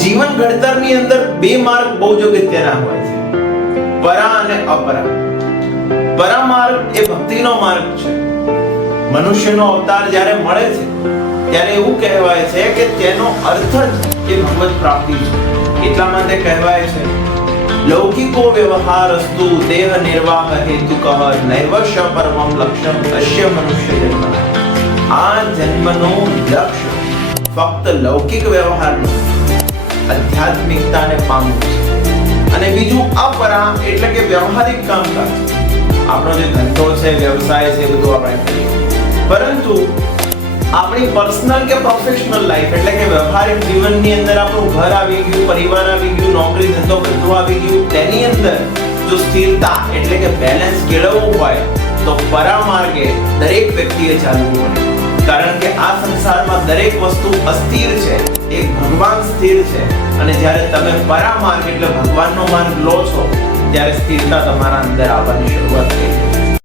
જીવન ઘડતરની અંદર બે માર્ગ બહુ જ અગત્યના હોય છે, પરા અને અપરા. પરા માર્ગ એ ભક્તિનો માર્ગ છે. મનુષ્યનો અવતાર જ્યારે મળે છે ત્યારે એવું કહેવાય છે કે તેનો અર્થ જ એ ભગવત પ્રાપ્તિ છે. એટલા માટે કહેવાય છે લૌકિકો વ્યવહારસ્તુ દેહ નિર્વાહ હેતુકઃ નૈવશ્ય પરમં લક્ષ્યમ અસ્ય મનુષ્ય જન્મ. આ જન્મનું લક્ષ્ય ફક્ત લૌકિક વ્યવહારનું, આધ્યાત્મિકતાને પામવું છે. અને બીજું અપરા એટલે કે વ્યવહારિક કામકાજ. આપણો જે ધંધો છે, વ્યવસાય છે, બધું આપણે કરીએ, પરંતુ આપણી પર્સનલ કે પ્રોફેશનલ લાઈફ એટલે કે વ્યવહારિક જીવનની અંદર આપણું ઘર આવી ગયું, પરિવાર આવી ગયું, નોકરી ધંધો બધું આવી ગયું, તેની અંદર જો સ્થિરતા એટલે કે બેલેન્સ કેળવવું હોય તો પરામાર્ગે દરેક વ્યક્તિએ ચાલવું પડે. કારણ કે આ સંસારમાં દરેક વસ્તુ અસ્થિર છે, એક ભગવાન સ્થિર છે. અને જ્યારે તમે પરામાર્ગ એટલે ભગવાનનો માર્ગ લો છો ત્યારે સ્થિરતા તમારા અંદર આવવાની શરૂઆત થઈ છે.